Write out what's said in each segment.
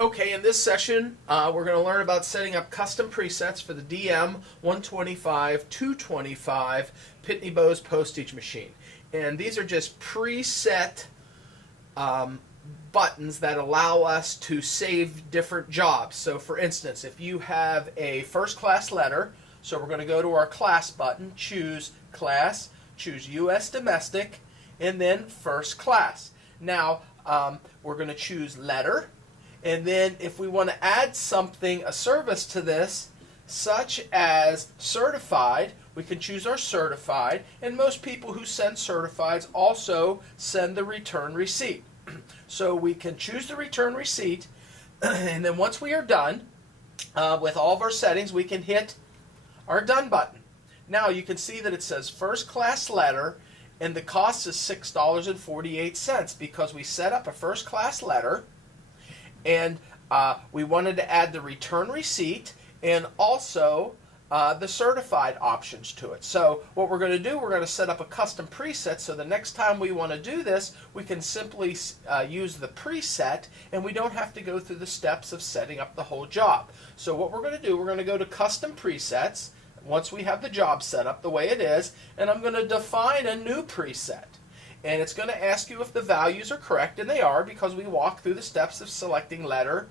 Okay, in this session, we're going to learn about setting up custom presets for the DM125-225 Pitney Bowes postage machine. And these are just preset buttons that allow us to save different jobs. So for instance, if you have a first class letter, so we're going to go to our class button, choose class, choose US domestic, and then first class. Now, we're going to choose letter. And then if we want to add something, a service to this, such as certified, we can choose our certified. And most people who send certifieds also send the return receipt. So we can choose the return receipt. And then once we are done with all of our settings, we can hit our done button. Now you can see that it says first class letter, and the cost is $6.48 because we set up a first class letter. And we wanted to add the return receipt and also the certified options to it. So what we're going to do, we're going to set up a custom preset so the next time we want to do this, we can simply use the preset and we don't have to go through the steps of setting up the whole job. So what we're going to do, we're going to go to custom presets once we have the job set up the way it is, and I'm going to define a new preset. And it's going to ask you if the values are correct, and they are because we walk through the steps of selecting letter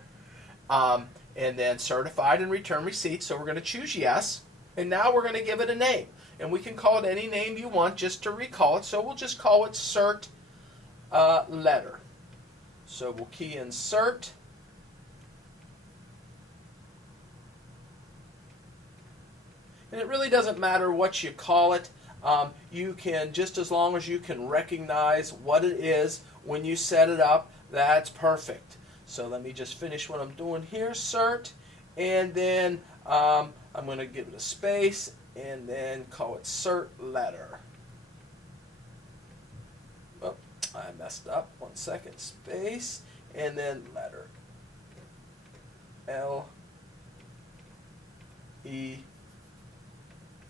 and then certified and return receipt. So we're going to choose yes, and now we're going to give it a name. And we can call it any name you want just to recall it. So we'll just call it cert letter. So we'll key in cert. And it really doesn't matter what you call it. You can, just as long as you can recognize what it is when you set it up, that's perfect. So let me just finish what I'm doing here, cert, and then I'm going to give it a space and then call it cert letter. Oh, I messed up. 1 second, space, and then letter. L, E,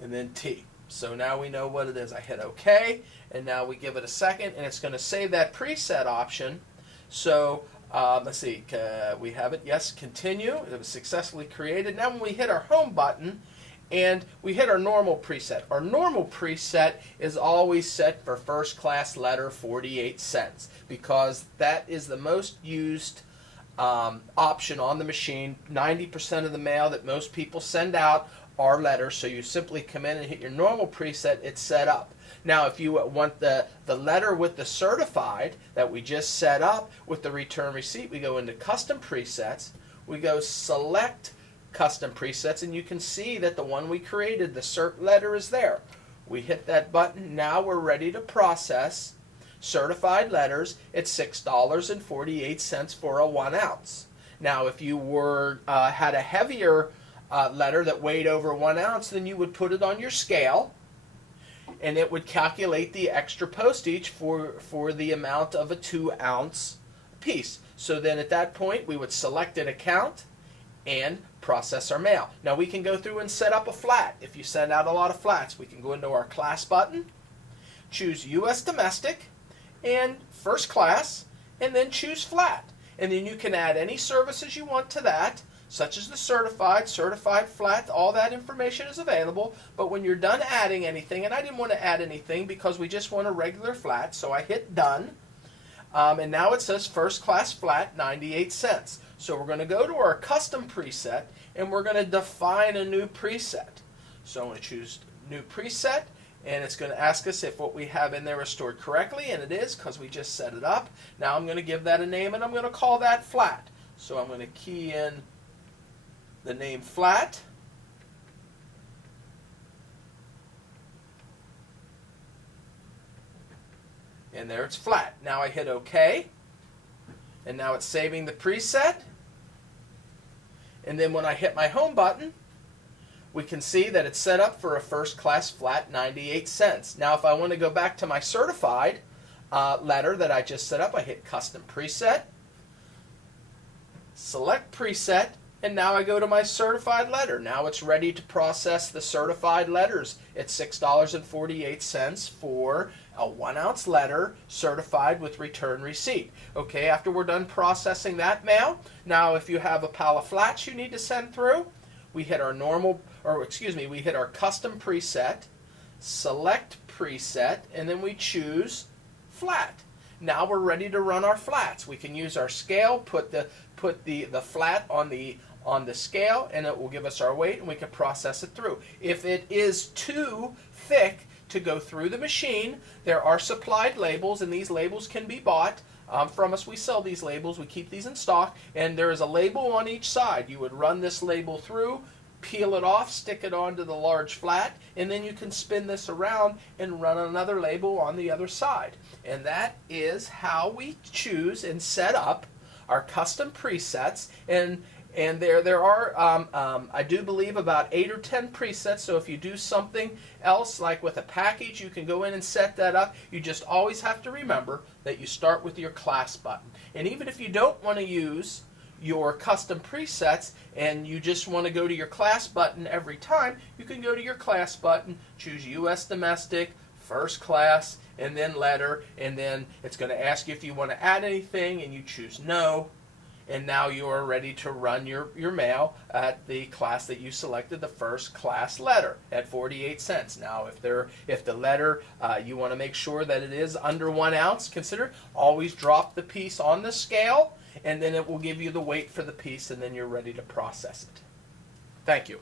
and then T. So now we know what it is. I hit OK, and now we give it a second, and it's going to save that preset option. So let's see, we have it. Yes, continue. It was successfully created. Now when we hit our home button and we hit our normal preset, our normal preset is always set for first class letter 48 cents because that is the most used option on the machine. 90% of the mail that most people send out are letters, so you simply come in and hit your normal preset, it's set up. Now if you want the letter with the certified that we just set up with the return receipt, we go into custom presets, we go select custom presets, and you can see that the one we created, the cert letter, is there. We hit that button, now we're ready to process certified letters at $6.48 for a 1 ounce. Now if you were had a heavier letter that weighed over 1 ounce, then you would put it on your scale and it would calculate the extra postage for the amount of a 2 ounce piece. So then at that point we would select an account and process our mail. Now we can go through and set up a flat. If you send out a lot of flats, we can go into our class button, choose US domestic and first class, and then choose flat. And then you can add any services you want to that, such as the certified flat, all that information is available. But when you're done adding anything, and I didn't want to add anything because we just want a regular flat, so I hit done. And now it says first class flat, 98 cents. So we're going to go to our custom preset, and we're going to define a new preset. So I'm going to choose new preset, and it's going to ask us if what we have in there is stored correctly, and it is because we just set it up. Now I'm going to give that a name, and I'm going to call that flat. So I'm going to key in the name flat, and there it's flat. Now I hit OK, and now it's saving the preset. And then when I hit my home button, we can see that it's set up for a first class flat 98 cents. Now if I want to go back to my certified letter that I just set up, I hit custom preset, select preset, and now I go to my certified letter. Now it's ready to process the certified letters at $6.48 for a 1 ounce letter certified with return receipt. Okay, after we're done processing that mail, now if you have a pile of flats you need to send through, we hit our we hit our custom preset, select preset, and then we choose flat. Now we're ready to run our flats. We can use our scale, put the flat on the scale, and it will give us our weight, and we can process it through. If it is too thick to go through the machine, there are supplied labels, and these labels can be bought from us. We sell these labels. We keep these in stock, and there is a label on each side. You would run this label through, peel it off, stick it onto the large flat, and then you can spin this around and run another label on the other side. And that is how we choose and set up our custom presets. And there are, I do believe, about 8 or 10 presets. So if you do something else, like with a package, you can go in and set that up. You just always have to remember that you start with your class button. And even if you don't want to use your custom presets and you just want to go to your class button every time, you can go to your class button, choose U.S. Domestic, First Class, and then Letter, and then it's going to ask you if you want to add anything, and you choose No. And now you are ready to run your mail at the class that you selected, the First Class letter, at 48 cents. Now, if the letter, you want to make sure that it is under 1 ounce, consider always drop the piece on the scale, and then it will give you the weight for the piece, and then you're ready to process it. Thank you.